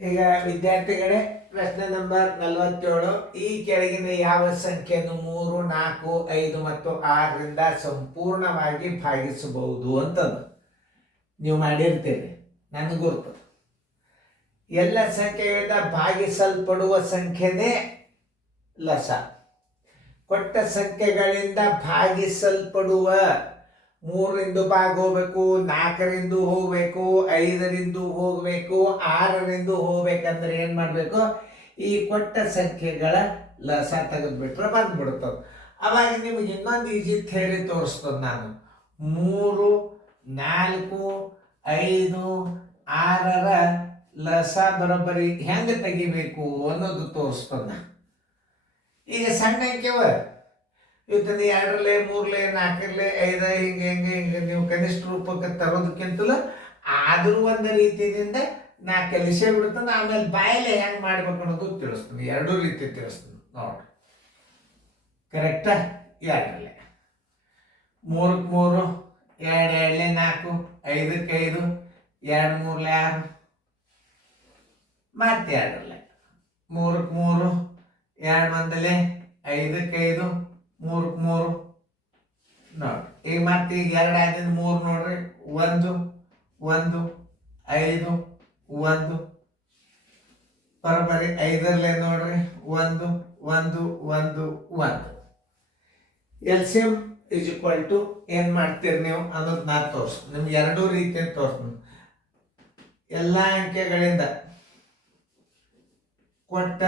ಈಗ ವಿದ್ಯಾರ್ಥಿಗಳೇ, ಪ್ರಶ್ನೆ ನಂಬರ್ 47. ಈ ಕೆಳಗಿನ ಯಾವ ಸಂಖ್ಯೆಯನ್ನು 3, 4, 5 ಮತ್ತು 6ರಿಂದ ಸಂಪೂರ್ಣವಾಗಿ ಭಾಗಿಸಬಹುದು ಅಂತಂದು ನೀವು ಮಾಡಿರ್ತೀರಿ. ನನಗೆ ಗುರ್ತು. ಎಲ್ಲ ಸಂಖ್ಯೆಗಳಿಂದ ಭಾಗಿಸಲ್ಪಡುವ ಸಂಖ್ಯೆನೇ ಲಸ. ಕೊಟ್ಟ ಸಂಖ್ಯೆಗಳಿಂದ ಭಾಗಿಸಲ್ಪಡುವ 3ರಿಂದ ಭಾಗ ಹೋಗ್ಬೇಕು, 4ರಿಂದ ಹೋಗ್ಬೇಕು, 5ರಿಂದ ಹೋಗ್ಬೇಕು, 6ರಿಂದ ಹೋಗ್ಬೇಕಂದ್ರೆ ಏನು ಮಾಡಬೇಕು? ಈ ಕೊಟ್ಟ ಸಂಖ್ಯೆಗಳ ಲಸ ತೆಗೆದ್ಬಿಟ್ರೆ ಬಂದ್ಬಿಡ್ತದೆ. ಅವಾಗ ನಿಮ್ಗೆ ಇನ್ನೊಂದು ಈಜಿ ಥಿಯರಿ ತೋರಿಸ್ತದೆ ನಾನು. 3, 4, 5, 6ರ ಲಸ ಬರೋಬ್ಬರಿ ಹೆಂಗೆ ತೆಗಿಬೇಕು ಅನ್ನೋದು ತೋರಿಸ್ತದೆ. ಈಗ ಸಣ್ಣ ಅಂಕೆವ ಇವತ್ತಂದು 2ರಲ್ಲಿ 3ರಲ್ಲಿ 4ರಲ್ಲಿ 5 ಹಿಂಗೆ ಹಿಂಗೆ ಹಿಂಗೆ ನೀವು ಕನಿಷ್ಠ ರೂಪಕ್ಕೆ ತರೋದಕ್ಕಿಂತಲೂ ಆದರೂ ಒಂದು ರೀತಿಯಿಂದ ನಾ ಕಲಿಸೇ ಬಿಡ್ತಾನೆ. ಆಮೇಲೆ ಬಾಯಲ್ಲೇ ಹೆಂಗೆ ಮಾಡ್ಬೇಕು ಅನ್ನೋದು ತಿಳಿಸ್ತೀನಿ. ಎರಡೂ ರೀತಿ ತಿಳಿಸ್ತೀನಿ ನೋಡ್ರಿ. ಕರೆಕ್ಟಾ? 2ರಲ್ಲಿ 3ಕ್ಕೆ 3, 2 2ಲೆ 4, 5ಕ್ಕೆ 5, 2 3ಲೆ 6, ಮತ್ತೆ 2ರಲ್ಲಿ 3ಕ್ಕೆ 3, 2 1ಲೆ 5ಕ್ಕೆ 5, 3ಕ್ಕೆ 3 ನೋಡ್ರಿ. ಈಗ ಮತ್ತೆ ಈಗ 2 ಆದಿಂದ 3 ನೋಡ್ರಿ. 1 1 5 1 ಬರೋಬ್ಬರಿ 5ರಲ್ಲೇ ನೋಡ್ರಿ 1 1 1 1. LCM = ಏನು ಮಾಡ್ತೀರಿ ನೀವು ಅನ್ನೋದು ನಾನು ತೋರಿಸ್ತೀನಿ. ನಿಮ್ಗೆ ಎರಡೂ ರೀತಿಯಿಂದ ತೋರಿಸ್ತೀನಿ. ಎಲ್ಲ ಅಂಕೆಗಳಿಂದ ಕೊಟ್ಟ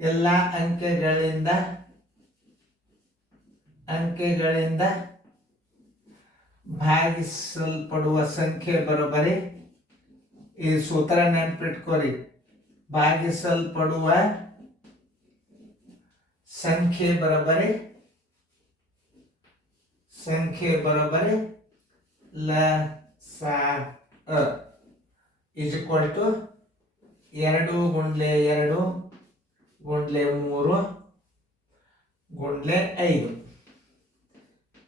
ಎಲ್ಲ ಅಂಕೆಗಳಿಂದ ಭಾಗಿಸಲ್ಪಡುವ ಸಂಖ್ಯೆ ಬರೋಬ್ಬರಿ ಈ ಸೂತ್ರ ನೆನಪಿಟ್ಕೋರಿ. ಭಾಗಿಸಲ್ಪಡುವ ಸಂಖ್ಯೆ ಬರೋಬ್ಬರಿ ಲ ಸ ಅ = 2 × 2 × 3 × 5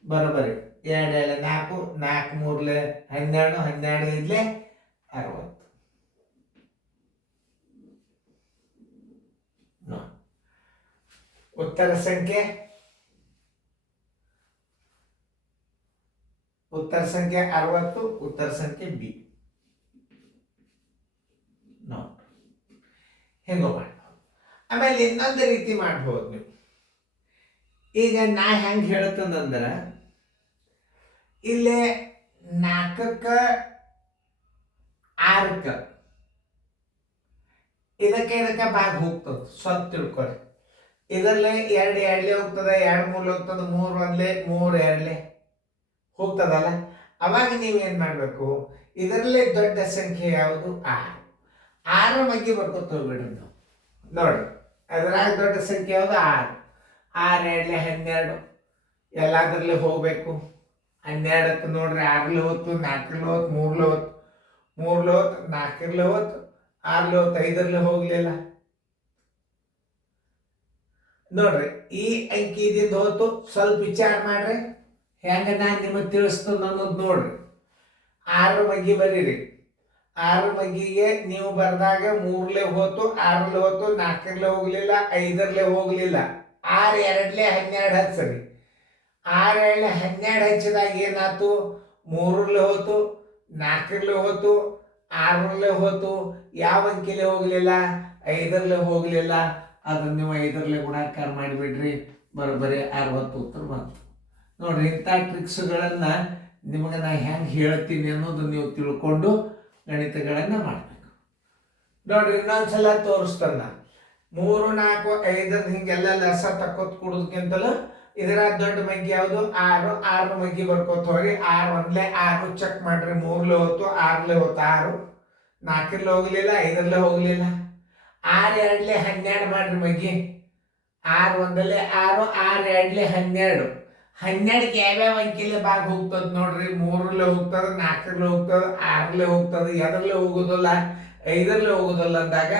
ಬರೋಬ್ಬರಿ 2 2 4, 4 3 12, 12 5 60. ಉತ್ತರ ಸಂಖ್ಯೆ 60. ಉತ್ತರ ಸಂಖ್ಯೆ ಬಿ. ಹೆಂಗೋ ಮಾಡ್ಬೋದು. ಆಮೇಲೆ ಇನ್ನೊಂದು ರೀತಿ ಮಾಡ್ಬೋದು ನೀವು. ಈಗ ನಾ ಹೆಂಗೆ ಹೇಳ್ತಂದ್ರೆ ಇಲ್ಲೇ 4ಕ್ಕೆ 6ಕ್ಕೆ ಇದಕ್ಕೆ ಭಾಗ ಹೋಗ್ತದೆ. ಸ್ವಲ್ಪ ತಿಳ್ಕೊರಿ. ಇದರಲ್ಲೇ 2 2ಲೆ ಹೋಗ್ತದೆ, 2 3ಲೆ ಹೋಗ್ತದೆ, 3 1ಲೆ 3 2ಲೆ ಹೋಗ್ತದಲ್ಲ. ಅವಾಗ ನೀವೇನು ಮಾಡಬೇಕು? ಇದರಲ್ಲೇ ದೊಡ್ಡ ಸಂಖ್ಯೆ ಯಾವುದು? 6. 6 ಮಗ್ಗಿ ಬರ್ಕೊತ ಹೋಗ್ಬಿಡ್ರಿ ನೀವು. ನೋಡ್ರಿ, ಅದರಾಗ ದೊಡ್ಡ ಸಂಖ್ಯೆ ಯಾವುದು? 6. 6 2ಲೆ 12 ಎಲ್ಲದರಲ್ಲೇ ಹೋಗ್ಬೇಕು. 12ಕ್ಕೆ ನೋಡ್ರಿ 6ರಲ್ಲಿ ಹೋಯ್ತು, 4ರಲ್ಲಿ ಹೋಯ್ತು, 3ರಲ್ಲಿ ಹೋಯ್ತು, 3ರಲ್ಲಿ ಹೋಯ್ತು, 4ರಲ್ಲಿ ಹೋಯ್ತು, 6ರಲ್ಲಿ ಹೋಯ್ತು, 5ರಲ್ಲಿ ಹೋಗ್ಲಿಲ್ಲ. ನೋಡ್ರಿ, ಈ ಅಂಕಿ ಇದಿಂದ ಹೋಯ್ತು. ಸ್ವಲ್ಪ ವಿಚಾರ ಮಾಡ್ರಿ ಹೆಂಗ ನಾನು ನಿಮಗೆ ತಿಳಿಸ್ತೇನೆ ಅನ್ನೋದು ನೋಡ್ರಿ. 6 ಮಗ್ಗಿ ಬರೀರಿ. 6 ಮಗ್ಗಿಗೆ ನೀವು ಬರೆದಾಗ 3ರಲ್ಲಿ ಹೋಯ್ತು, 6ರಲ್ಲಿ ಹೋಯ್ತು, 4ರಲ್ಲಿ ಹೋಗ್ಲಿಲ್ಲ, 5ರಲ್ಲಿ ಹೋಗ್ಲಿಲ್ಲ. 6 2ಲೆ 12 ಹಚ್ಚ್ರಿ. 6 2ಲೆ 12 ಹಚ್ಚಿದಾಗ ಏನಾಯ್ತು? 3ರಲ್ಲಿ ಹೋಯ್ತು, 4ರಲ್ಲಿ ಹೋಯ್ತು, 6ರಲ್ಲಿ ಹೋಯ್ತು. ಯಾವ ಅಂಕಿಲೆ ಹೋಗ್ಲಿಲ್ಲ? 5ರಲ್ಲಿ ಹೋಗ್ಲಿಲ್ಲ. ಅದನ್ನ ನೀವು 5ರಲ್ಲಿ ಗುಣಾಕಾರ ಮಾಡಿಬಿಡ್ರಿ. ಬರೋಬ್ಬರಿ 60 ಉತ್ತರ ಬಂತು. ನೋಡ್ರಿ, ಇಂಥ ಟ್ರಿಕ್ಸ್ಗಳನ್ನು ನಿಮಗೆ ನಾ ಹೆಂಗೆ ಹೇಳ್ತೀನಿ ಅನ್ನೋದು ನೀವು ತಿಳ್ಕೊಂಡು ಗಣಿತಗಳನ್ನು ಮಾಡಬೇಕು. ನೋಡ್ರಿ, ಇನ್ನೊಂದ್ಸಲ ತೋರಿಸ್ತಾನ. 3 4 5 ಹಿಂಗೆಲ್ಲ ಲಸ ತಕ್ಕೋತ್ ಕೊಡೋದಕ್ಕಿಂತಲೂ ಇದರ ದೊಡ್ಡ ಮಗ್ಗಿ ಯಾವುದು? 6. 6 ಮಗ್ಗಿ ಬರ್ಕೋತ ಹೋಗಿ. 6 1ಲೆ 6 ಚೆಕ್ ಮಾಡ್ರಿ. 3ರಲ್ಲಿ ಹೋಯ್ತು, 6ರಲ್ಲಿ ಹೋಯ್ತು 6, 4ರಲ್ಲಿ ಹೋಗ್ಲಿಲ್ಲ, 5ರಲ್ಲಿ ಹೋಗ್ಲಿಲ್ಲ. 6 2ಲೆ 12 ಮಾಡ್ರಿ ಮಗ್ಗಿ. 6 1ಲೆ 6, 6 2ಲೆ 12. 12ಕ್ಕೆ ಯಾವ್ಯಾವ ಅಂಕಿಲೆ ಭಾಗ ಹೋಗ್ತದೆ ನೋಡ್ರಿ? 3ರಲ್ಲಿ ಹೋಗ್ತದೆ, 4ರಲ್ಲಿ ಹೋಗ್ತದೆ, 6ರಲ್ಲಿ ಹೋಗ್ತದೆ. ಎದರಲ್ಲಿ ಹೋಗೋದಿಲ್ಲ? 5ರಲ್ಲಿ ಹೋಗೋದಿಲ್ಲ. ಅಂದಾಗ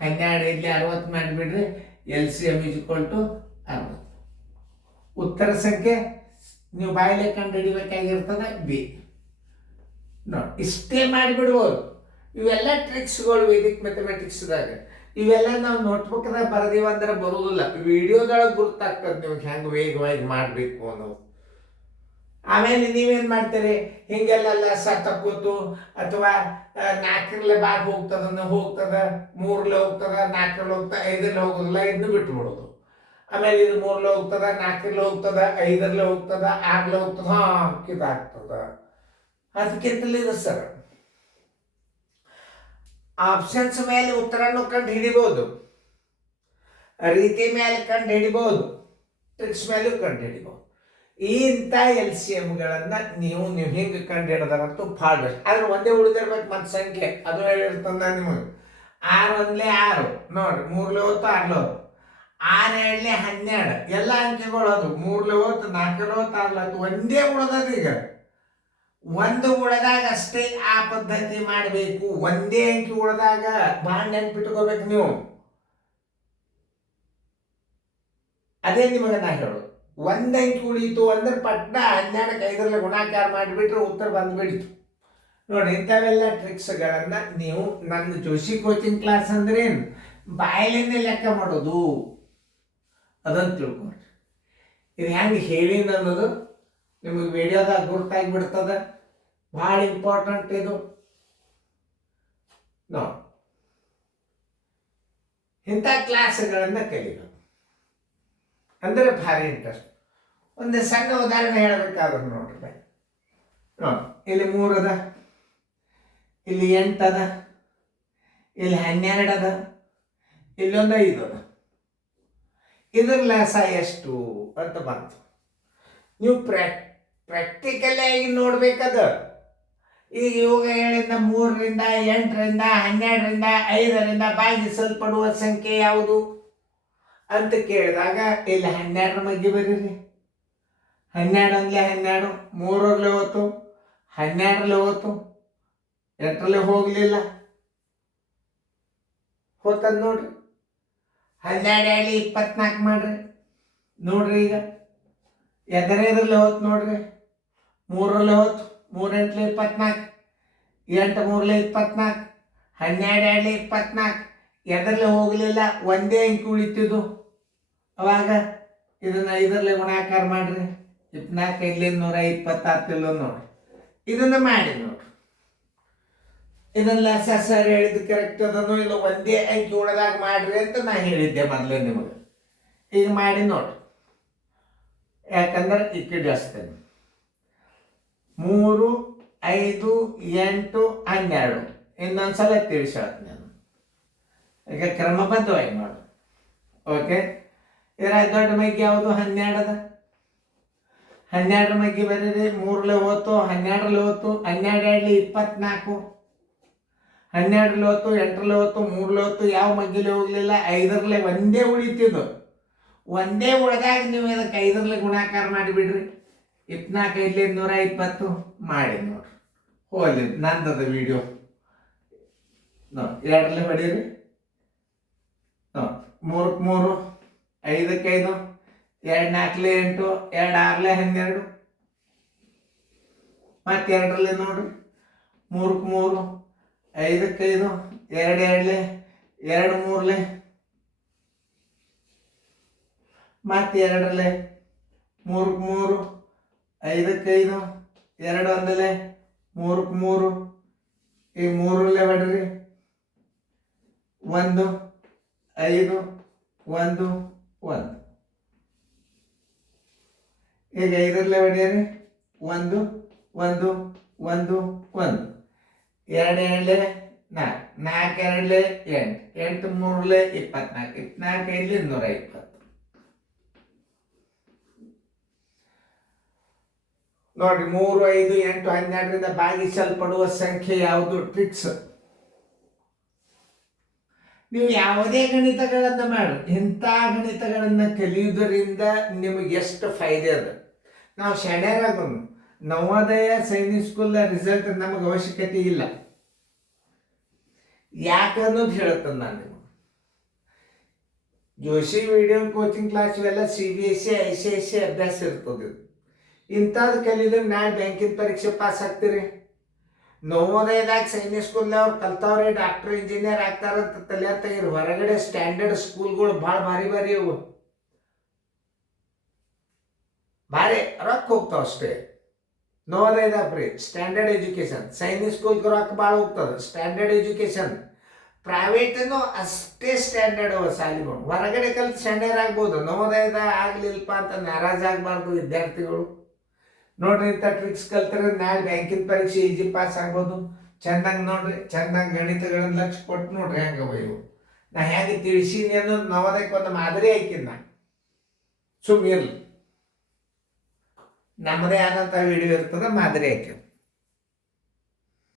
12 ಇಲ್ಲಿ 60 ಮಾಡಿಬಿಡ್ರಿ. LCM = 60. ಉತ್ತರ ಸಂಖ್ಯೆ ನೀವು ಬಾಯಿಲೆ ಕಂಡು ಹಿಡಿಬೇಕಾಗಿರ್ತದೆ ಬಿ. ಇಷ್ಟೇ ಮಾಡಿಬಿಡ್ಬೋದು. ಇವೆಲ್ಲ ಟ್ರಿಕ್ಸ್ಗಳು ವೇದಿಕ್ ಮ್ಯಾಥಮೆಟಿಕ್ಸ್ದಾಗ. ಇವೆಲ್ಲ ನಾವು ನೋಟ್ಬುಕ್ದಾಗ ಬರೆದೀವಿ ಅಂದ್ರೆ ಬರೋದಿಲ್ಲ, ವಿಡಿಯೋದೊಳಗೆ ಗುರ್ತಾಗ್ತದೆ ನಿಮ್ಗೆ ಹೆಂಗೆ ವೇಗವಾಗಿ ಮಾಡಬೇಕು ಅನ್ನೋದು. ಆಮೇಲೆ ನೀವೇನು ಮಾಡ್ತೀರಿ, ಹಿಂಗೆಲ್ಲ ತಕ್ಕೋತು ಅಥವಾ 4ರಲ್ಲಿ ಬಾಗಿ ಹೋಗ್ತದ 3ರಲ್ಲಿ ಹೋಗ್ತದ 4ರಲ್ಲಿ ಹೋಗ್ತದ 5ರಲ್ಲಿ ಹೋಗೋದಿಲ್ಲ, ಇದನ್ನು ಬಿಟ್ಬಿಡೋದು. ಆಮೇಲೆ ಇದು 3ರಲ್ಲಿ ಹೋಗ್ತದ 4ರಲ್ಲಿ ಹೋಗ್ತದ 5ರಲ್ಲಿ ಹೋಗ್ತದ 6ರಲ್ಲಿ ಹೋಗ್ತದ, ಇದಾಗ್ತದ. ಅದಕ್ಕಿಂತಲೇ ಇದು ಸರ್ ಆಪ್ಷನ್ಸ್ ಮೇಲೆ ಉತ್ತರನ್ನು ಕಂಡು ಹಿಡಿಬೋದು, ರೀತಿ ಮೇಲೆ ಕಂಡು ಹಿಡಿಬೋದು, ಟ್ರಿಕ್ಸ್ ಮೇಲೂ ಕಂಡು ಹಿಡಿಬೋದು. ಇಂಥ LCMಗಳನ್ನು ನೀವು ಹಿಂಗೆ ಕಂಡು ಹಿಡಿದಾರಂತೂ ಭಾಳ ಬೆಸ್ಟ್. ಆದ್ರೆ ಒಂದೇ ಉಳಿದಿರ್ಬೇಕು ಮತ್ತು ಸಂಖ್ಯೆ, ಅದು ಹೇಳಿರ್ತಂದ ನಿಮಗೆ. 6 1 6 ನೋಡ್ರಿ, 3ರಲ್ಲಿ ಹೋತು 6ರಲ್ಲಿ ಹೋತು, 6 2 12 ಎಲ್ಲ ಅಂಕೆಗಳು ಅದು. 3ರಲ್ಲಿ ಹೋತು 4ರಲ್ಲಿ ಹೋತು 6ರಲ್ಲಿ ಹೋತು, ಒಂದೇ ಉಳ್ದದ. ಈಗ ಒಂದು ಉಳಿದಾಗ ಅಷ್ಟೇ ಆ ಪದ್ಧತಿ ಮಾಡಬೇಕು. ಒಂದೇ ಅಂಕಿ ಉಳಿದಾಗ ಭಾಳ ನೆನ್ಪಿಟ್ಕೋಬೇಕು ನೀವು. ಅದೇ ನಿಮಗೆ ನಾ ಹೇಳೋದು, ಒಂದು ಅಂಕಿ ಉಳೀತು ಅಂದ್ರೆ ಪಟ್ನ 12ಕ್ಕೆ 5ರಲ್ಲಿ ಗುಣಾಕಾರ ಮಾಡಿಬಿಟ್ರೆ ಉತ್ತರ ಬಂದ್ಬಿಡ್ತು. ನೋಡಿ, ಇಂಥವೆಲ್ಲ ಟ್ರಿಕ್ಸ್ಗಳನ್ನು ನೀವು ನನ್ನ ಜೋಶಿ ಕೋಚಿಂಗ್ ಕ್ಲಾಸ್ ಅಂದ್ರೆ ಏನು, ಬಾಯಲಿಂದ ಲೆಕ್ಕ ಮಾಡೋದು ಅದನ್ನು ತಿಳ್ಕೊಳ್ರಿ. ಇದು ಹೆಂಗೆ ಹೇಳಿನ ಅನ್ನೋದು ನಿಮಗೆ ವಿಡಿಯೋದಾಗ ಗುರ್ತಾಗಿಬಿಡ್ತದ. ಭಾಳ ಇಂಪಾರ್ಟೆಂಟ್ ಇದು. ನೋಡಿ, ಇಂಥ ಕ್ಲಾಸ್ಗಳನ್ನು ಕಲಿಬೇಕು ಅಂದರೆ ಭಾರಿ ಇಂಟ್ರೆಸ್ಟ್. ಒಂದು ಸಣ್ಣ ಉದಾಹರಣೆ ಹೇಳಬೇಕಾದ್ರೆ ನೋಡ್ರಿ, ಇಲ್ಲಿ 3 ಅದ, ಇಲ್ಲಿ 8 ಅದ, ಇಲ್ಲಿ 12 ಅದ, ಇಲ್ಲೊಂದು 5 ಅದ. ಇದ್ರ ಲಾಸ ಎಷ್ಟು ಅಂತ ಬಂತು. ನೀವು ಪ್ರಾಕ್ಟಿಕಲ್ ಆಗಿ ನೋಡ್ಬೇಕದ. ಈಗ ಇವಾಗ ಹೇಳಿದ 3ರಿಂದ 8ರಿಂದ 12ರಿಂದ 5ರಿಂದ ಭಾಗಿಸಲ್ಪಡುವ ಸಂಖ್ಯೆ ಯಾವುದು ಅಂತ ಕೇಳಿದಾಗ ಇಲ್ಲಿ 12ರ ಮಧ್ಯೆ ಬರೀರಿ. 12 1 12, 3ರಲ್ಲಿ ಹೋತು 12ರಲ್ಲಿ ಹೋತು 8ರಲ್ಲಿ ಹೋಗಲಿಲ್ಲ, ಹೋತದ ನೋಡ್ರಿ. 12 24 ಮಾಡ್ರಿ. ನೋಡ್ರಿ, ಈಗ ಎದರಲ್ಲಿ ಹೋತು ನೋಡ್ರಿ. 3ರಲ್ಲಿ ಹೋತು 3 8 24, 8 3 24, 12 24, ಎದರಲ್ಲಿ ಹೋಗಲಿಲ್ಲ, ಒಂದೇ ಅಂಕಿ ಉಳಿತಿದ್ದು. ಅವಾಗ ಇದನ್ನ 5ರಲ್ಲಿ ಗುಣಾಕಾರ ಮಾಡ್ರಿ. 24 5 120 ನೋಡ್ರಿ. ಇದನ್ನ ಮಾಡಿ ನೋಡ್ರಿ. ಇದನ್ನ ಸರ್ ಹೇಳಿದ್ದು ಕರೆಕ್ಟ್ ಅದನ್ನು ಇಲ್ಲ, ಒಂದೇ ಅಂಕಿ ಉಳಿದಾಗ ಮಾಡ್ರಿ ಅಂತ ನಾ ಹೇಳಿದ್ದೆ ಮೊದಲೇ ನಿಮಗೆ. ಈಗ ಮಾಡಿ ನೋಡ್ರಿ, ಯಾಕಂದ್ರೆ ಈ ಕಿಡಿಸ್ತೇನೆ. 3 5 8 12 ಇನ್ನೊಂದ್ಸಲ ತಿಳಿಸೋದು ನಾನು. ಈಗ ಕ್ರಮಬದ್ಧವಾಗಿ ಮಾಡು. ಓಕೆ, ಇದರ ದೊಡ್ಡ ಮಗ್ಗಿ ಯಾವುದು? 12 ಅದ. 12ರ ಮಗ್ಗಿ ಬರೀರಿ. 3ರಲ್ಲಿ ಹೋತು 12ರಲ್ಲಿ ಹೋತು 12 24, 12ರಲ್ಲಿ ಹೋತು 8ರಲ್ಲಿ ಹೋತು 3ರಲ್ಲಿ ಹೋತು, ಯಾವ ಮಗ್ಗಿಲಿ ಹೋಗ್ಲಿಲ್ಲ. 5ರಲ್ಲಿ ಒಂದೇ ಉಳಿತಿದ್ದು. ಒಂದೇ ಉಳಿದಾಗ ನೀವು ಇದಕ್ಕೆ 5ರಲ್ಲಿ ಗುಣಾಕಾರ ಮಾಡಿಬಿಡ್ರಿ. 24 5 120 ಮಾಡಿ ನೋಡ್ರಿ. ಹೋಗ್ಲಿ, ನಂದದ ವಿಡಿಯೋ. 2ರಲ್ಲಿ ಹೊಡೀರಿ. 3ಕ್ಕೆ 3, 5ಕ್ಕೆ 5, 2 4 8, 2 6 12, ಮತ್ತೆ 2ರಲ್ಲಿ ನೋಡ್ರಿ. 3ಕ್ಕೆ 3, 5ಕ್ಕೆ 5, 2 2 2 3, ಮತ್ತೆ 2ರಲ್ಲಿ 3ಕ್ಕೆ 3, 5ಕ್ಕೆ 5, 2 1, 3ಕ್ಕೆ 3, ಈ 3ರಲ್ಲೇ ಹೊಡ್ರಿ. 1 5 1 1, ಈಗ 5ರಲ್ಲೇ ಹೊಡೆಯಿರಿ. 1 1 1 1, 2 2 4, 4 2 8, 8 3 24, 24 5 120. ನೋಡಿ, 3 5 8 12ರಿಂದ ಭಾಗಿಸಲ್ಪಡುವ ಸಂಖ್ಯೆ ಯಾವುದು? ಟ್ರಿಕ್ಸ್. ನೀವು ಯಾವುದೇ ಗಣಿತಗಳನ್ನು ಮಾಡಿ, ಇಂಥ ಗಣಿತಗಳನ್ನು ಕಲಿಯುವುದರಿಂದ ನಿಮಗೆ ಎಷ್ಟು ಫಾಯ್ದೆ ಅದ. ನಾವು ಶಾಣ್ಯರಾಗೋನು, ನವೋದಯ ಸೈನಿಕ್ ಸ್ಕೂಲ್ ರಿಸಲ್ಟ್ ನಮಗೆ ಅವಶ್ಯಕತೆ ಇಲ್ಲ. ಯಾಕನ್ನೋದು ಹೇಳ್ತೇನೆ ನಾನು ನಿಮಗೆ. ಜೋಶಿ ವಿಡಿಯೋ ಕೋಚಿಂಗ್ ಕ್ಲಾಸ್ ಇವೆಲ್ಲ CBSE ICSE ಅಭ್ಯಾಸ ಇರ್ತದೆ. ಇಂಥದ್ದು ಕಲಿದ್ರೆ ನಾಳೆ ಬ್ಯಾಂಕಿನ ಪರೀಕ್ಷೆ ಪಾಸ್ ಆಗ್ತೀರಿ, ನವೋದಯದಾಗ ಸೈನಿಕ್ ಸ್ಕೂಲ್ನವ್ರು ಕಲ್ತವ್ರೆ ಡಾಕ್ಟರ್ ಇಂಜಿನಿಯರ್ ಆಗ್ತಾರಂತ ತಲೆ ತೆಗೀರಿ. ಹೊರಗಡೆ ಸ್ಟ್ಯಾಂಡರ್ಡ್ ಸ್ಕೂಲ್ಗಳು ಭಾಳ ಭಾರಿ ಭಾರಿ ಅವು, ಭಾರಿ ರೊಕ್ಕ ಹೋಗ್ತಾವ ಅಷ್ಟೇ. ನವೋದಯದಾಗ ಫ್ರೀ ಸ್ಟ್ಯಾಂಡರ್ಡ್ ಎಜುಕೇಶನ್, ಸೈನಿಕ್ ಸ್ಕೂಲ್ಗೆ ರೊಕ್ಕ ಭಾಳ ಹೋಗ್ತದೆ ಸ್ಟ್ಯಾಂಡರ್ಡ್ ಎಜುಕೇಶನ್. ಪ್ರೈವೇಟನ್ನು ಅಷ್ಟೇ ಸ್ಟ್ಯಾಂಡರ್ಡ್ ಅವ ಶಾಲೆಗಳು. ಹೊರಗಡೆ ಕಲಿತು ಸ್ಟ್ಯಾಂಡರ್ಡ್ ಆಗ್ಬೋದು, ನವೋದಯದಾಗ ಆಗ್ಲಿಲ್ಪ ಅಂತ ನಾರಾಜ್ ಆಗಬಾರ್ದು ವಿದ್ಯಾರ್ಥಿಗಳು. ನೋಡ್ರಿ ಇಂಥ ಟ್ರಿಕ್ಸ್ ಕಲ್ತ್ರೆ ನಾಳೆ ಬ್ಯಾಂಕಿನ ಪರೀಕ್ಷೆ ಈಜಿ ಪಾಸ್ ಆಗ್ಬೋದು. ಚೆಂದಂಗೆ ನೋಡ್ರಿ, ಚೆಂದಂಗೆ ಗಣಿತಗಳನ್ನ ಲಕ್ಷ ಕೊಟ್ಟು ನೋಡ್ರಿ ಹೆಂಗವ ಇವು. ನಾ ಹೆಂಗೆ ತಿಳಿಸೀನಿ ಅನ್ನೋದು ನವೋದಯಕ್ಕೆ ಒಂದು ಮಾದರಿ ಹಾಕಿದ್ ನಾ. ಸುಮ್ಮಿರ್ಲಿ, ನಮ್ಮದೇ ಆದಂಥ ವಿಡಿಯೋ ಇರ್ತದೆ, ಮಾದರಿ ಹಾಕಿ.